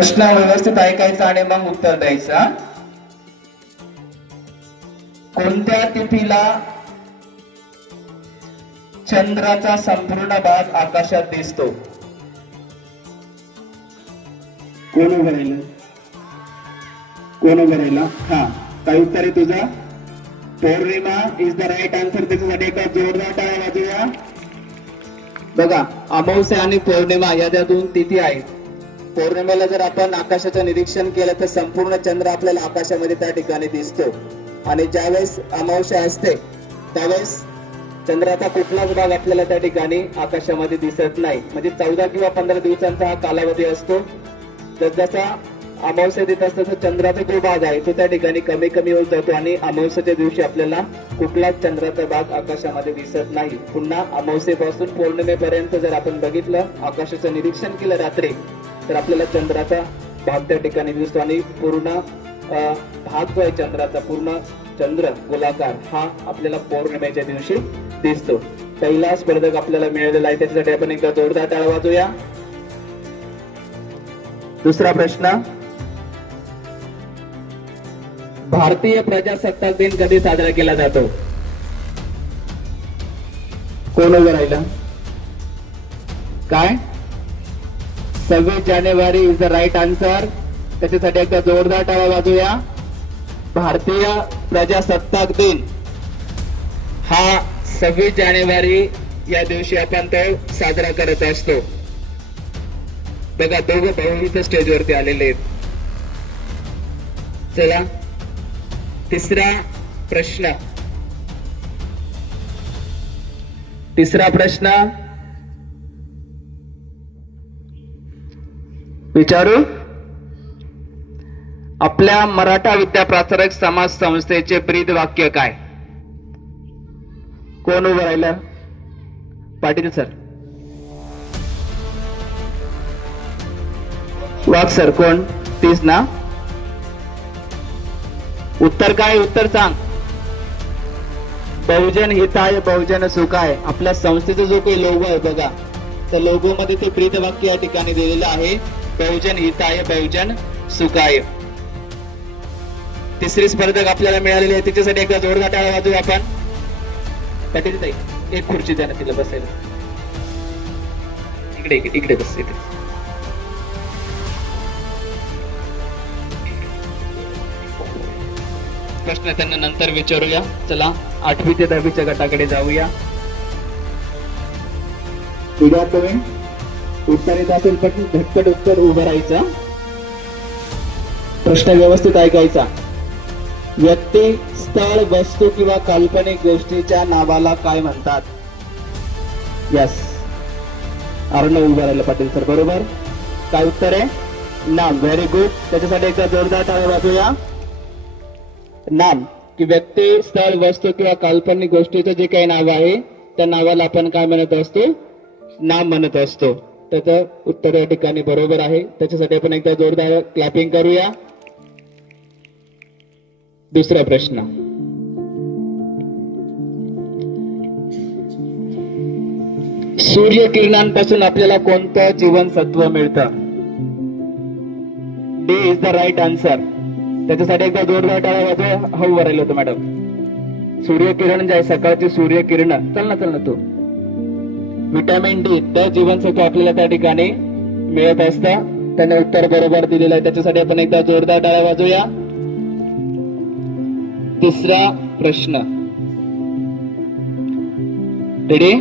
प्रश्न व्यवस्थित ऐकायचा आणि मग उत्तर द्यायचा. कोणत्या तिथीला चंद्राचा संपूर्ण भाग आकाशात दिसतो? कोण उभं राहिलं? कोण उभं राहिलं? हा, काय उत्तर आहे तुझं? पौर्णिमा इज द राईट आन्सर. त्याच्यासाठी एका जोरदार टाळ्या वाजवूया. बघा, अमावस्या आणि पौर्णिमा या त्या दोन तिथी आहेत. पौर्णिमेला जर आपण आकाशाचं निरीक्षण केलं तर संपूर्ण चंद्र आपल्याला आकाशामध्ये त्या ठिकाणी दिसतो, आणि ज्यावेळेस अमावस्या असते त्यावेळेस चंद्राचा कुठलाच भाग आपल्याला त्या ठिकाणी आकाशामध्ये दिसत नाही. म्हणजे 14 किंवा 15 दिवसांचा हा कालावधी असतो. जसजसा अमावस्या येत असतं तर चंद्राचा जो भाग आहे तो त्या ठिकाणी कमी कमी होत जातो, आणि अमावस्येच्या दिवशी आपल्याला कुठलाच चंद्राचा भाग आकाशामध्ये दिसत नाही. पुन्हा अमावस्येपासून पौर्णिमेपर्यंत जर आपण बघितलं, आकाशाचं निरीक्षण केलं रात्री, तर आपल्याला चंद्राचा भाग त्या ठिकाणी दिसतो, आणि पूर्ण भाग जो आहे चंद्राचा, पूर्ण चंद्र गोलाकार, हा आपल्याला पौर्णिमेच्या दिवशी दिसतो. पहिला स्पर्धक आपल्याला मिळालेला आहे, त्याच्यासाठी आपण एकदा जोरदार टाळ्या वाजवूया. दुसरा प्रश्न, भारतीय प्रजासत्ताक दिन कधी साजरा केला जातो? कोण उभं राहिलं? काय? 26 जानेवारी इज द राईट आन्सर. त्याच्यासाठी एकदा जोरदार टाळ्या वाजवूया. भारतीय प्रजासत्ताक दिन हा 26 जानेवारी या दिवशी आपण तो साजरा करत असतो. बघा, दोघं भाऊ इथं स्टेजवरती आलेले आहेत. चला, तिसरा प्रश्न विचारू. आपल्या मराठा विद्याप्रसारक समाज संस्थेचे ब्रीद वाक्य काय? कोण उभं राहिलं? पाटील सर, वाघ सर, कोण? तीच ना. उत्तर काय? उत्तर सांग. बहुजन हिताय बहुजन सुखाय. आपल्या संस्थेचा जो काही लोगो आहे बघा, त्या लोगो मध्ये ते ब्रीद वाक्य या ठिकाणी दिलेलं आहे, बहुजन हिताय बहुजन सुखाय. तिसरी स्पर्धक आपल्याला मिळालेली आहे, तिच्यासाठी एकदा जोरदार टाळ्या वाजवू आपण. पाटील ताई, एक खुर्ची द्या ना तिला बसायला. इकडे इकडे इकडे बस. इकडे प्रश्न त्यांना नंतर विचारूया. चला, 8वी ते 10वीच्या गटाकडे जाऊया. तुम्ही उत्तर येत असेल पण झटपट उत्तर उभं राहायचं. प्रश्न व्यवस्थित ऐकायचा. व्यक्ती, स्थळ, वस्तू किंवा काल्पनिक गोष्टीच्या नावाला काय म्हणतात? यस, अर्णव उभं राहिलं. पाटील सर, बरोबर. काय उत्तर आहे? नाम. Very good. त्याच्यासाठी एकदा जोरदार टाळ्या वाजवूया. नाम, की व्यक्ती, स्थळ, वस्तू किंवा काल्पनिक गोष्टीचं जे काही नाव आहे त्या नावाला आपण काय म्हणत असतो? नाम म्हणत असतो. त्याचं उत्तर या ठिकाणी बरोबर आहे. त्याच्यासाठी आपण एकदा जोरदार क्लॅपिंग करूया. दुसरा प्रश्न, सूर्यकिरणांपासून आपल्याला कोणतं जीवनसत्व मिळतं? D is the right answer. त्याच्यासाठी एकदा जोरदार टाळ्या वाजवा. हवं राहिलं होतं मॅडम. सूर्यकिरण जे आहे, सकाळची सूर्यकिरण, चल ना तू, व्हिटॅमिन डी, त्या जीवनसत्व आपल्याला त्या ठिकाणी मिळत असतं. त्याने उत्तर बरोबर दिलेलं आहे. त्याच्यासाठी आपण एकदा जोरदार टाळ्या वाजवूया. तिसरा प्रश्न, रेडी?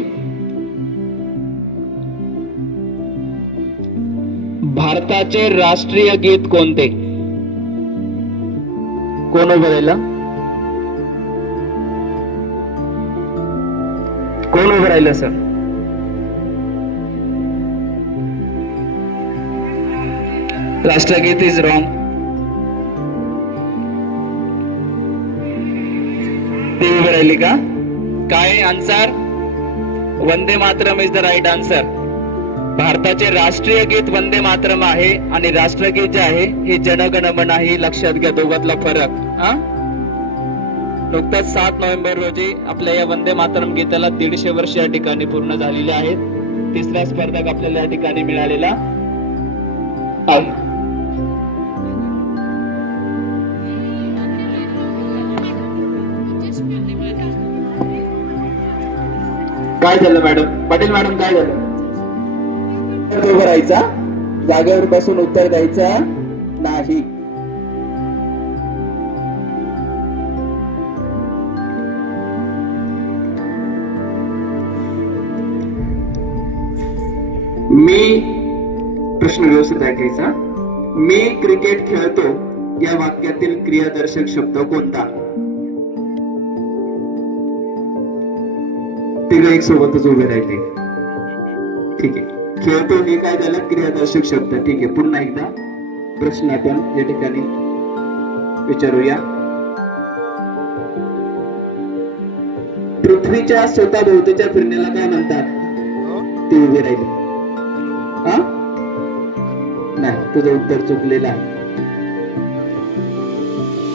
भारताचे राष्ट्रीय गीत कोणते? कोण उभं राहिलं? कोण उभं राहिलं सर? राष्ट्रगीत इज रॉंग. ती उभं राहिली का? काय answer? Vande Mataram is the right answer. भारताचे राष्ट्रीय गीत वंदे मातरम आहे, आणि राष्ट्रगीत जे आहे हे जनगण मन आहे. लक्षात घ्या दोघातला फरक. नुकताच 7 नोव्हेंबर रोजी आपल्या या वंदे मातरम गीताला 150 वर्ष या ठिकाणी पूर्ण झालेले आहेत. तिसरा स्पर्धक आपल्याला या ठिकाणी मिळालेला आहे. काय झालं मॅडम? पाटील मॅडम काय झालं? उभं राहायचा, जागेवर बसून उत्तर द्यायचं नाही. मी प्रश्न व्यवस्थित ऐकायचा. मी क्रिकेट खेळतो या वाक्यातील क्रियादर्शक शब्द कोणता? तिघ एक सोबतच उभे राहिले. ठीक आहे. खेळतो हे काय झालं? क्रियादर्शक शब्द. ठीक आहे. पुन्हा एकदा प्रश्न आपण या ठिकाणी विचारूया. पृथ्वीच्या स्वतःभोवतीच्या फिरण्याला काय म्हणतात? ते उभे राहिले. हा नाही, तुझं उत्तर चुकलेलं आहे.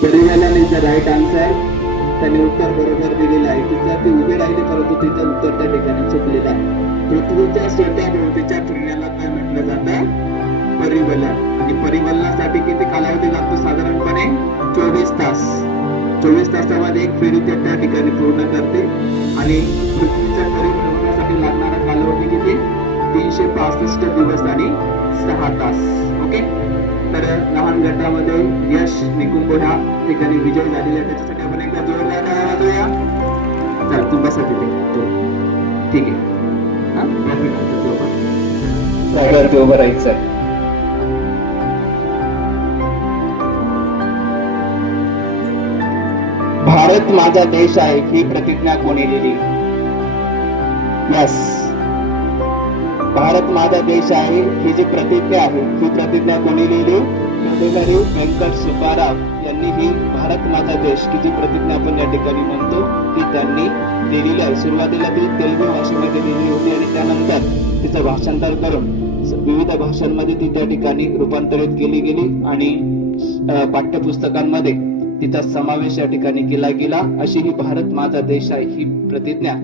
परिवाराने द राईट आन्सर, त्यांनी उत्तर बरोबर दिलेलं आहे. तिथं ते उभे राहिले परंतु तिथं उत्तर त्या ठिकाणी चुकलेलं आहे. पृथ्वीच्या स्वतःभोवतीच्या फिरण्याला काय म्हटलं जातं? परिवलन. आणि परिवलनासाठी किती कालावधी लागतो? साधारणपणे 24 तास. 24 तासामध्ये एक फेरी त्या ठिकाणी पूर्ण करते. आणि पृथ्वीच्या परिभ्रमणासाठी लागणारा कालावधी किती? 365 दिवस आणि 6 तास. ओके. तर लहान गटामध्ये यश निकुंभ ह्या ठिकाणी विजय झालेला आहे. त्याच्यासाठी आपण एकदा जोरदार टाळ्या वाजवूया. चला तू बसा तिथे. ठीक आहे. जागेवरती उभं राहायचं आहे. भारत माझा देश आहे ही प्रतिज्ञा कोणी दिली? यस, भारत माझा देश आहे ही जी प्रतिज्ञा आहे ही प्रतिज्ञा कोणी लिहिली? पेदेमरी व्यंकट सुब्बाराव यांनी ही भारत माझा देश ही जी प्रतिज्ञा आपण या ठिकाणी म्हणतो ती त्यांनी लिहिलेली आहे. सुरुवातीला ती तेलुगू भाषेमध्ये लिहिली होती आणि त्यानंतर तिचं भाषांतर करून विविध भाषांमध्ये ती त्या ठिकाणी रूपांतरित केली गेली आणि पाठ्यपुस्तकांमध्ये तिचा समावेश या ठिकाणी केला गेला. अशी ही भारत माझा देश आहे ही प्रतिज्ञा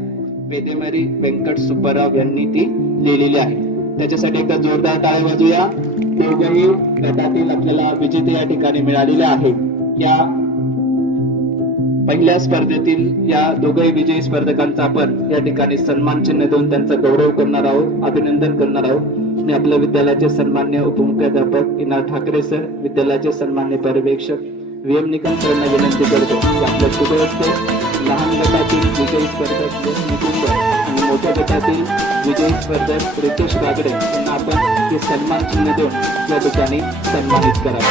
पेदेमरी व्यंकट सुब्बाराव यांनी ती लिहिलेली आहे. त्याच्यासाठी एकदा जोरदार टाळ्या वाजूया. दोघंही गटातील आपल्याला विजेते या ठिकाणी मिळालेले आहेत. या पहिल्या स्पर्धेतील या दोघंही विजयी स्पर्धकांचा आपण या ठिकाणी सन्मान चिन्ह देऊन त्यांचा गौरव करणार आहोत, अभिनंदन करणार आहोत. आणि आपल्या विद्यालयाचे सन्मान्य उपमुख्याध्यापक इनार ठाकरे सर, विद्यालयाचे सन्मान्य पर्यवेक्षक VM निकम सरांना विनंती करतो की आपल्या पुढे लहान गटातील विजयी स्पर्धक निकुंभ आणि मोठ्या गटातील विजयी स्पर्धक रितेश बागडे यांना आपण हे सन्मान चिन्ह देऊन या ठिकाणी सन्मानित करावे.